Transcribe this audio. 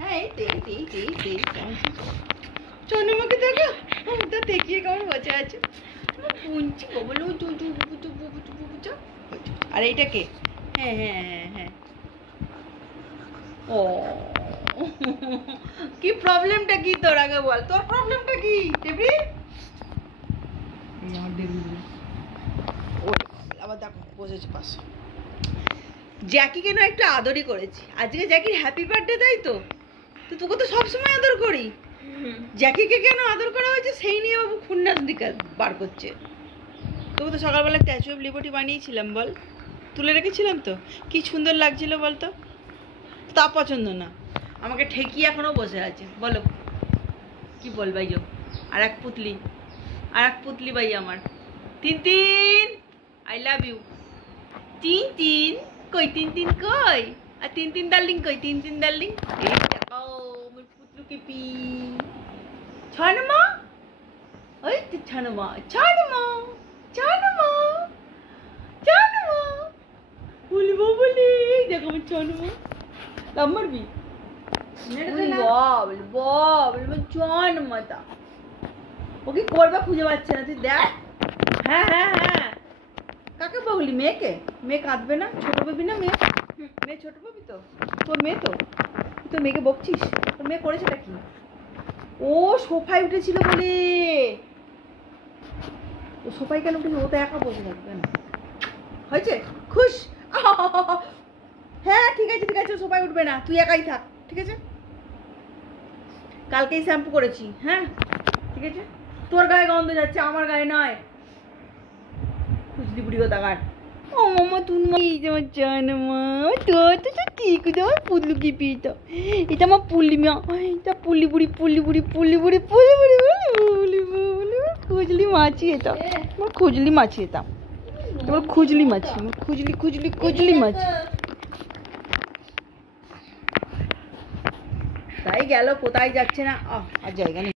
হ্যাঁ এই চন্দ্রমাকে দেখো তা দেখিয়ে কেমন বসে আছে পুঞ্চি বলো আর এইটা কে? হ্যাঁ হ্যাঁ হ্যাঁ হ্যাঁ ও কি প্রবলেমটা কি তোর আগে বল, তোর প্রবলেমটা কি টেবরি? আবার দেখো বসেছে পাশে। জ্যাকিকে না একটু আদরই করেছি আজকে, জ্যাকির হ্যাপি বার্থডে তাই তো, তো তোকে তো সবসময় আদর করি, জ্যাকিকে কেন আদর করা হয়েছে সেই নিয়ে বাবু খুন্নাস বার করছে। তোকে তো সকালবেলা স্ট্যাচু অফ লিবার্টি বানিয়েছিলাম বল, তুলে রেখেছিলাম তো, কি সুন্দর লাগছিল বলতো, তা পছন্দ না, আমাকে ঠেকিয়ে এখনো বসে আছে। বলো কি বল ভাই? আর এক পুতলি ভাই আমার তিন আই লাভ ইউ। তিন কই তিন কই, আর তিন ডার্লিং কই তিন ডার্লিং? এই দেখো আমার পুতলুকে পি ছানমা, ওই তো ছানমা বলবো বলি দেখো আমার ছানমা লাভ মারবি ছানমাতা ও কি করবে খুঁজে পাচ্ছে না, তুই দেখ। হ্যাঁ হ্যাঁ হ্যাঁ কাকে বলি? মেয়েকে? মেয়ে কাঁদবে না? ছোট পাবি না মেয়ে ছোট পাবি তো, তোর মেয়ে তো, তুই তো মেয়েকে বকছিস, তোর মেয়ে করেছেটা কি? ও সোফায় উঠেছিল বলে, ও সোফায় কেন উঠেছিল? ও তো একা বসে থাকবে না, হয়েছে খুশ। হ্যাঁ ঠিক আছে সোফায় উঠবে না, তুই একাই থাক, ঠিক আছে? কালকেই শ্যাম্পু করেছি, হ্যাঁ ঠিক আছে? তোর গায়ে গন্ধ যাচ্ছে, আমার গায়ে নয়। খুঁজলি বুড়ি কথা কার? ও মামা তুমি তোমার জানমা তো ঠিক তোমার পুতলু কি পিতো, এটা আমার পুলিমা, এটা পুলি বুড়ি খুজলি মাছি, এটা আমার খুজলি মাছি, এটা আমার খুজলি মাছি, আমার খুজলি মাছি। তাই গেল, কোথায় যাচ্ছে না, আর জায়গা নেই।